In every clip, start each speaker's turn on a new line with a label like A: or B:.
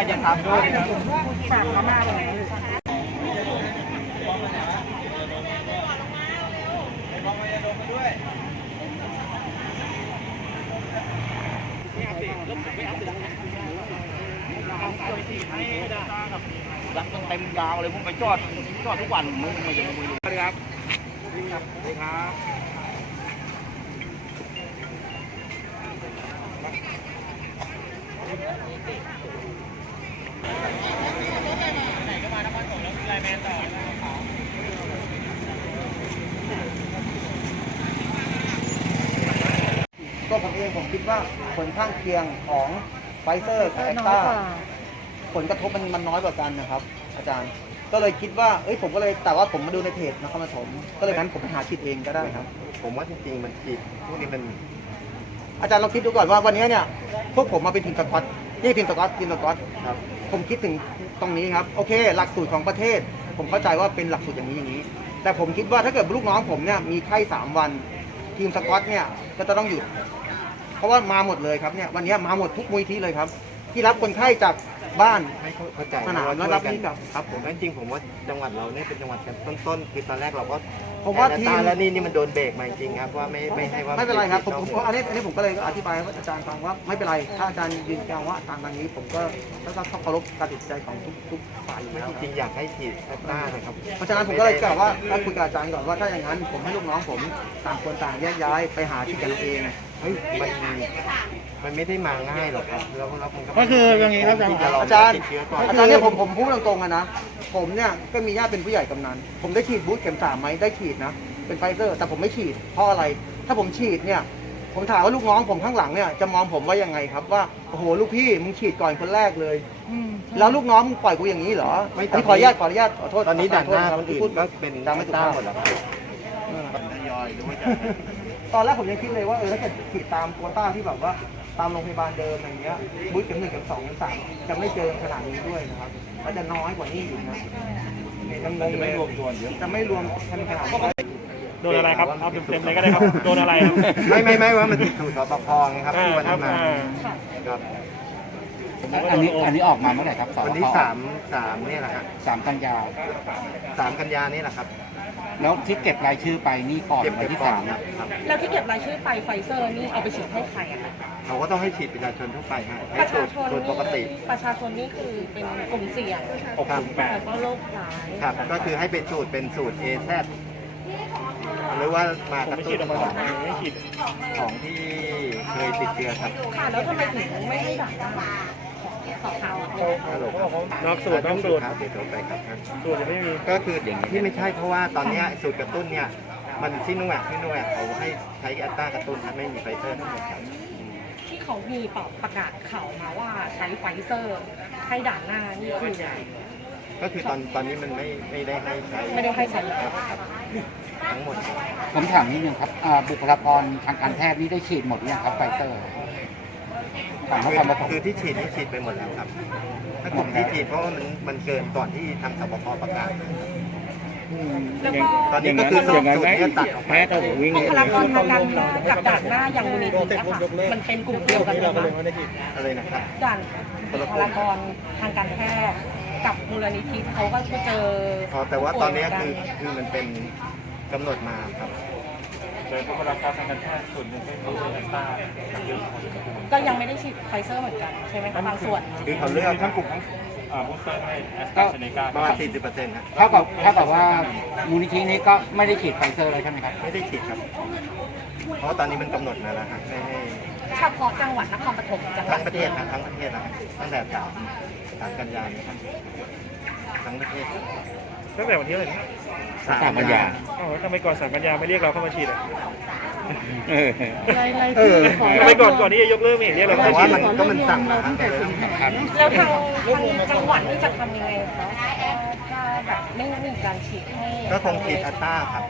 A: นยังทำด้วย
B: รักมันเต็มยาวเลยผมไปจอดจอดทุกวันมึงม่จะมึงดูครับสวัสดีครับ
A: ตัวผมเองผมคิดว่าผลข้างเคียงของไฟเซอร์กับแอสตราผลกระทบมันมันน้อยกว่ากันนะครับ อาจารย์ก็เลยคิดว่าเอ้ยผมก็เลยแต่ว่าผมมาดูในเพจนครปฐมก็เลยงั้นผมไปหาฉีดเองก็ได้ครับ
C: ผมว่าจริงๆมันฉีดพวกนี้มัน
A: อาจารย์ลองคิดดูก่อนว่าวันนี้เนี่ยพวกผมมาเป็นทีมสกอตนี่ทีมสกอตทีมสกอต
C: ครับ
A: ผมคิดถึงตรงนี้ครับโอเค หลักสูตรของประเทศ ผมเข้าใจว่าเป็นหลักสูตรอย่างนี้อย่างนี้ แต่ผมคิดว่าถ้าเกิดลูกน้องผมเนี่ยมีไข้สามวัน ทีมสกอตเนี่ยก็จะต้องหยุด เพราะว่ามาหมดเลยครับเนี่ยวันนี้มาหมดทุกมูลที่เลยครับ ที่รับคนไข้จากบ้าน
C: ไม่เข้าใจ
A: สนามแล้วรับนี่กับครับผม
C: แล้วจริงๆผมว่าจังหวัดเราเนี่ยเป็นจังหวัดต้นๆคือตอนแรกเราก็
A: ผมว่า
C: แอ
A: ที
C: ต
A: ม
C: แล้วนี่นี่มันโดนเบรกมาจริงๆครับว่าไม่ไม่ให้ว่า
A: ไม่เป็นไรครับผม
C: ฉีด
A: ผม
C: นอก
A: อันนี้อันนี้ผมก็เลยอธิบายให้อาจารย์ฟังว่าไม่เป็นไรถ้าอาจารย์ยืนยันว่าตามทางนี้ ผมก็ต้องต้องเคารพการตัดสินใจของทุกทุกฝ่ายอยู่แล้ว
C: จริงๆอยากให้ฉีดแอตตรานะครับ
A: เพราะฉะนั้นผมก็เลยกล่าวว่าถ้าคุยกับอาจารย์ก่อนว่าถ้าอย่างนั้น ผมให้ลูกน้องผมต่างคนต่างแยกย้ายไปหาที่กันเอาเอง
C: เฮ้ยมันมันไม่ได้มาง่ายหรอกครับแล้วแล้วมัน
D: ก็คืออย่างนี้ครับอาจารย์
C: ที่จะลอง
A: อาจารย์
C: ติดเชื้อก่อน
A: อาจารย์เนี่ยผมผมพูดตรงๆอะนะ ผมเนี่ยก็มีญาติเป็นผู้ใหญ่กำนันผมได้ฉีดบูสต์เข็มสามไหมได้ฉีดนะเป็นไฟเซอร์ แต่ผมไม่ฉีดเพราะอะไร ถ้าผมฉีดเนี่ย ผมถามว่าลูกน้องผมข้างหลังเนี่ยจะมองผมว่ายังไงครับว่าโอ้โหลูกพี่มึงฉีดก่อนคนแรกเลยแล้วลูกน้องมึงปล่อยกูอย่างนี้เหรอ
C: ไม่
A: อันนี้ขออนุญาตขออนุญาตขอโทษ
C: ตอนนี้ด่านหน้า
A: ข
C: ค
A: อนโทษ
C: อื่น
A: พูด
C: ก็เป็น
A: ดังไม่ถูก
C: แอ
A: ต้
C: ต
A: อง
C: หมดแล้วครับ
B: ทยอยดูว่าจะ
A: ตอนแรกผมยังคิดเลยว่าเออถ้าเกิดฉีดตามโควต้าที่แบบว่า ตามโรงพยาบาลเดิมอะไรเงี้ยบูสต์เข็มหนึ่งเข็มสองเข็มสามจะไม่เจอขนาดนี้ด้วยนะครับก็จะน้อยกว่านี้อยู่นะยังงงเลยจะไม่รวมขนาดนี้
D: โดนอะไรครับ เอาเต็มๆเลยก็ได้ครับ โดนอะไรครับ
C: ไม่ไม่ไม่ว่ามันติดสูตรสปคไงครับ
D: อ่า
C: ที่วัน
D: ครั
C: นั้
D: บ
C: นมา
D: อ่า
C: ครับ
E: อันนี้อันนี้ออกมาเมื่อไหร่ครับส
C: วันที่สามสามเนี่ยแหละครับ
E: สามกันยา
C: สามกันยานี่แหละครับ
E: แล้วที่เก็บรายชื่อไปนี่ก่อน
C: เก็บ
E: วั
C: เก็
E: น
C: บ
E: ที่
C: ก่อน
E: สาม
C: ครับครับ
F: แล้วที่เก็บรายชื่อไปไฟเซอร์นี่เอาไปฉีดให้ใครอะคะ
C: เขาก็ต้องให้ฉีดประชาชนทั่วไปฮะ
F: ป
C: ให้
F: ระ
C: สู
F: ชา
C: ตร
F: ชน
C: สูตรปกติ
F: ประชาชนนี่คือเป็นกลุ่มเสี่ยง
C: ครับ
F: แล้วก็โรคร้าย
C: ครับก็คือให้เป็นสูตรเป็นสูตร A แซหรือว่ามากระตุ้นของของที่เคยติดเชื้อครับ
F: ค่ะแล้วทำไมถึงไม่ให้ด่านหน้าสอบถาม
C: ฮัลโหลครับ
D: นอกสูตรนอกสูตร
C: ครับเดี๋ยวโทรไปครับ
D: สูตรจะไม่มี
C: ก็คือที่ไม่ใช่เพราะว่าตอนเนี้ยสูตรกระตุ้นเนี่ยมันซิโนแวคซิโนแวคเขาให้ใช้แอตตากระตุ้นครับไม่มีไฟเซอร์ทั้งหมดครับ
F: ที่ เขามีประกาศข่าวมาว่าใช้ไฟเซอร์ให้ด่านหน้านี่คือ
C: ก็คือตอนตอนนี้มันไม่ไม่ได้ให้ใช้
F: ไม่ได้ให้ใช้
C: ครับครับทั้งหมดครับ
E: ผมถามนิดนึงครับอ่าบุคลากรทางการแพทย์นี่ได้ฉีดหมดหรือยังครับไฟเซอร์ฝั่งนครปฐม
C: คือที่ฉีดที่ฉีดไปหมดแล้วครับ ถ้ากลุ่มที่ฉีดเพราะว่ามันมันเกินก่อนที่ทางสบคประกาศ
F: แล้วก็
C: ตอนนี้ก็คือสูตรสูตรที่ตัดออกไป
F: บุคลากรทางการแพทย์กับด่านหน้าอย่างมูลนิธิอะค่ะมันเป็นกลุ่มเดียวกันไหมคะ
C: อะไรนะครับ
F: ด่านบุคลากรทางการแพทย์กับมูลนิธิเขาก็เจอ
C: อ๋อแต่ว่าตอนนี้คือคือมันเป็นกำหนดมาครับ
D: โดยบุคลากรทางการแพทย์ส่วนหนึ่งก็คือแอสตราเยอะพอสมควร
F: ก็ยังไม่ได้ฉีดไฟเซอร์เหมือนกันใช่ไหมคะบางส่วน
C: คือเขาเลือก
D: ทั้งกลุ่มทั้ง อ่าบูสเตอร์ให้แอสตราเซเนกา
C: ประมาณ40เปอร์เซ็นต์ครับ
E: เท่ากับเท่ากับว่ามูลนิธินี้ก็ไม่ได้ฉีดไฟเซอร์เลยใช่ไหมครับ
C: ไม่ได้ฉีดครับ เพราะว่าตอนนี้มันกำหนดมาแล้วครับไม่ให้
F: เฉพาะจังหวัดนครปฐมจังหวั
C: ทั้
F: ด
C: งประเทศนะทั้งประเทศนะตั้งแต่สามสามกันยายนนะครับทั้งประเทศ
D: ตั้งแต่วันที่อะไหรนะ
C: สสามปัญญา
D: อ๋อทำไมก่อนสามกันยาไม่เรียกเราเข้ามาฉีดอะ
C: เออ
F: รายราย
A: เอ
F: ชื่
A: อ
F: อของ
D: ทำไมก่อนก่อนที่จะยกเลิกไม่เห็นเรียกเรา
C: เพ
D: เข้า
C: ราะ
D: มา
C: ว่า
D: ฉีด
C: มันก็มันสั่งมา
F: ตั้งแต่สิงหา
D: ครับ
F: แล้วทางทางจังหวัดนี่จะทำยังไงคะถ้าแบบไม่มีการฉีดให้
C: ก็คงฉีดอัตตราครับ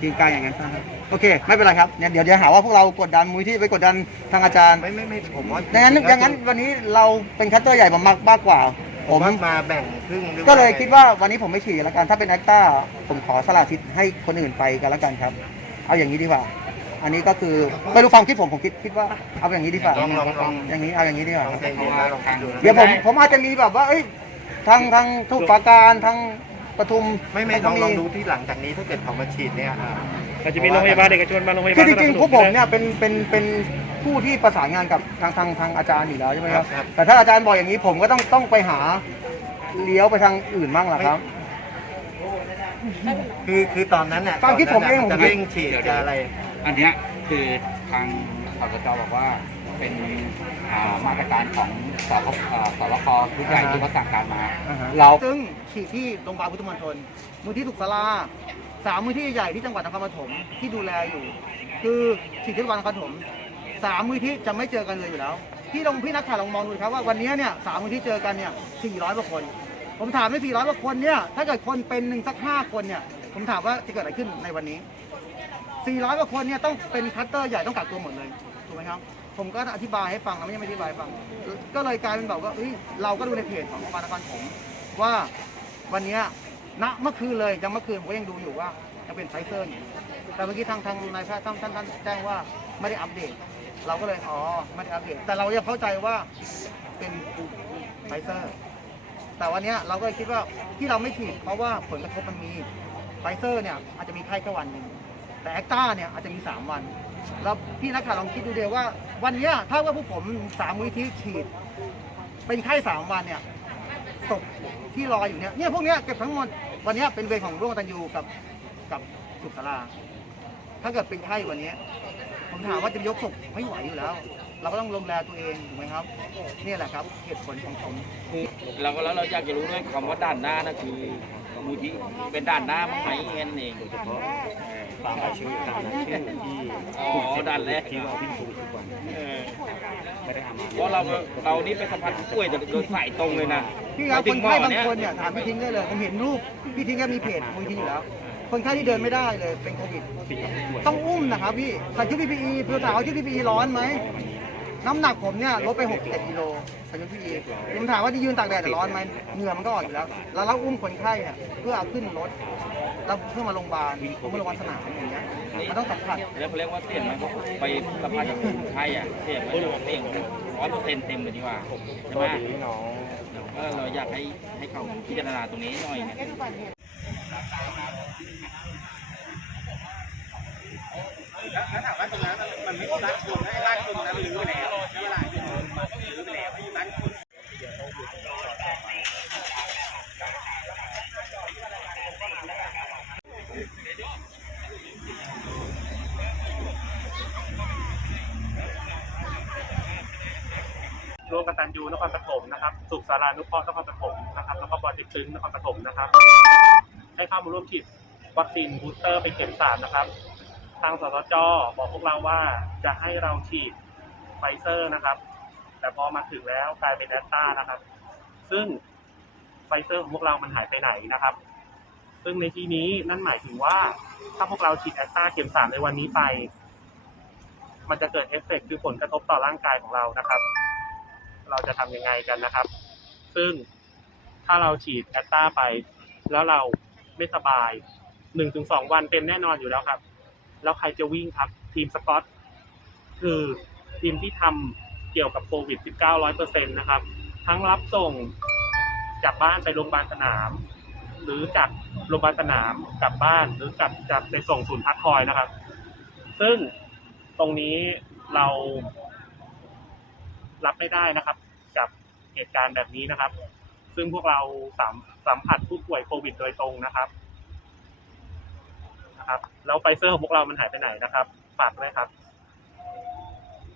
A: ทีมกลางอย่างนั้นครับโอเค ไม่เป็นไรครับเนี่ยเดี๋ยวเดี๋ยวหาว่าพวกเรากดดันมุ้ยที่ไปกดดันทางอาจารย์
C: ไม่ไม่ไม่ผมว่า
A: ดังนั้นดังนั้นวันนี้เราเป็นคัตเตอร์ใหญ่มากมากกว่า
C: ผ
A: ผมม
C: มาแบ่งครึ่งหรือ
A: ก็เลยคิดว่าวันนี้ผมไม่ฉีดแล้วกันถ้าเป็นแอคต้าผมขอสละสิทธิ์ให้คนอื่นไปกันแล้วกันครับ เอาอย่างนี้ดีกว่า อันนี้ก็คือไม่รู้ความคิดผมผมคิดคิดว่าเอาอย่างนี้ดีกว่า
C: ลองลองลอง
A: อย่างนี้เอาอย่างนี้ดีกว่า
C: ลองใจเย็นนะลองคิดดูนะ
A: เดี๋ยวผมผมอาจจะมีแบบว่าเอ้ยทางทางทุกปราการทางปทุม
C: ไม่ไม่ลองลองดูที่หลังจากนี้ถ้าเกิดเขามาฉีดเนี่ยอ่า
D: เราจะมีโรงพยาบาลเอกชนมาโรงพยาบา
A: คื
D: ล
A: อจริงๆพวกผมเนี่ยเป็นเป็นเป็นผู้ที่ประสานงานกับทางทางทางอาจารย์อยู่แล้วใช่ไหมครับ
C: ครับ
A: แต่ถ้าอาจารย์บอกอย่างนี้ผมก็ต้องต้องไปหาเลี้ยวไปทางอื่นบ้างแหละครับ
C: คือคือตอนนั้นน่ะ
A: ความคิดผมเอง
C: ตนนั้นน่ะ
A: ผมคิด
C: จะเร่งฉีดจะอะไร
E: อันเนี้ยคือทางสสจบอกว่าเป็นอ่ามาตรการของสคเอ่อสรคชุดใหญ่ที่เขาสั่งการมาเรา
A: ซึ่งฉีดที่โรงพยาบาลพุทธมณฑลมูลที่สุขศาลา สามมูลที่ใหญ่ที่จังหวัดนครปฐมที่ดูแลอยู่ คือฉีดที่โรงนครปฐมสามมูลที่จะไม่เจอกันเลยอยู่แล้วพี่ลองพี่นักข่าวลองมองดูครับว่าวันนี้เนี่ยสามมูลที่เจอกันเนี่ยสี่ร้อยกว่าคน ผมถามในสี่ร้อยกว่าคนเนี่ยถ้าเกิดคนเป็นหนึ่งสักห้าคนเนี่ยผมถามว่าจะเกิดอะไรขึ้นในวันนี้400กว่าคนเนี่ยต้องเป็นคัตเตอร์ใหญ่ต้องกักตัวหมดเลยถูกไหมครับผมก็อธิบายให้ฟังแล้วไม่ยังไม่อธิบายฟัง ก็เลยกลายเป็นแบบว่าเอ้ยเราก็ดูในเพจของโรงพยาบาลนครผมว่าวันนี้ ณเมื่อคืนเลยยังเมื่อคืนผมก็ยังดูอยู่ว่ายังเป็นไฟเซอร์อยู่แต่เมื่อกี้ทางทางนายแพทย์ท่านท่านแจ้งว่าไม่ได้อัปเดต เราก็เลยอ๋อไม่ได้อัปเดต แต่เรายังเข้าใจว่าเป็นไฟเซอร์ แต่วันนี้เราก็เลยคิดว่าที่เราไม่ฉีดเพราะว่าผลกระทบมันมีไฟเซอร์เนี่ยอาจจะมีไข้แค่วันหนึ่งแต่แอคต้าเนี่ยอาจจะมี 3 วัน แล้วพี่นักข่าวลองคิดดูเดียวว่า วันนี้ถ้าว่าพวกผมสามวิธีฉีด เป็นไข้สามวันเนี่ยศพที่รออยู่เนี่ยเนี่ยพวกเนี้ยเก็บทั้งหมด วันนี้เป็นเวรของร่วมกตันยูกับกับสุขศาลา ถ้าเกิดเป็นไข้วันนี้ ผมถามว่าจะยกศพไม่ไหวอยู่แล้ว เราก็ต้องลงแลตัวเองถูกไหมครับนี่แหละครับเหตุผลของผม
B: เราก็แล้วเราอยากจะรู้ด้วยคำว่าด้านหน้านะคือ มูลที่เป็นด้านหน้ามังไหมเองเองโดยเฉพาะตามรายชื่อตามรายชื่อที่อ๋อด้านแรกที่เราวิ่งทุกวันเพราะเราเรานี่ไปสัมผัสผู้ป่วยจะโดนสายตรงเลยนะ
A: พี่ครับคนไข้บางคนเนี่ยถามพี่ทิ้งได้เลยผมเห็นรูปพี่ทิ้งก็มีเพจมูลที่อยู่แล้วคนไข้ที่เดินไม่ได้เลยเป็นโควิดต้องอุ้มนะครับพี่ใส่ชุด PPE เพื่อถาวชุด PPE ร้อนไหม น้ำหนักผมเนี่ยลดไป6 7กิโลใส่ชุด PPE ผมถามว่าที่ยืนตากแดดจะร้อนไหมเหงื่อมันก็ออกอยู่แล้ว แล้วเราอุ้มคนไข้เนี่ยเพื่อเอาขึ้นรถแล้วเพื่อมาโรงพยาบาลผมมาโรงพยาบาลสนามอย่างเงี้ยมันต้องสัมผัส
B: แล้วเขาเรียกว่าเสี่ยงไหมเพราะไปสัมผัสกับคนไข้อะเสี่ยงไหมเสี่ยงร้อยเปอร์เซ็นต์เต็มเลยดีกว่าใช่ไหมก็เราอยากให้ให้เขาพิจารณาตรงนี้หน่อย เนี่ย
D: ร่วมกันตันยูนครปฐมนะครับ สุขสารานุเคราะห์นครปฐมนะครับ แล้วก็บอดิตึงนครปฐมนะครับ ให้เข้ามาร่วมฉีดวัคซีนบูสเตอร์เป็นเข็มสามนะครับ ทางสสจบอกพวกเราว่าจะให้เราฉีดไฟเซอร์นะครับ แต่พอมาถึงแล้วกลายเป็นแอสตรานะครับ ซึ่งไฟเซอร์ของพวกเรามันหายไปไหนนะครับ ซึ่งในที่นี้นั่นหมายถึงว่าถ้าพวกเราฉีดแอสตราเข็มสามในวันนี้ไป มันจะเกิดเอฟเฟกต์คือผลกระทบต่อร่างกายของเรานะครับ เราจะทำยังไงกันนะครับ ซึ่งถ้าเราฉีดแอตตาไป แล้วเราไม่สบายหนึ่งถึงสองวันเป็นแน่นอนอยู่แล้วครับ แล้วใครจะวิ่งครับ ทีมสกอตคือทีมที่ทำเกี่ยวกับโควิด -19 ร้อยเปอร์เซ็นต์นะครับ ทั้งรับส่งจากบ้านไปโรงพยาบาลสนาม หรือจากโรงพยาบาลสนามกลับบ้านหรือกลับจากไปส่งศูนย์พักคอยนะครับ ซึ่งตรงนี้เรารับไม่ได้นะครับ กับเหตุการณ์แบบนี้นะครับ ซึ่งพวกเราสัมสัมผัสผู้ป่วยโควิดโดยตรงนะครับ นะครับแล้วไฟเซอร์ของพวกเรามันหายไปไหนนะครับฝากด้วยครับ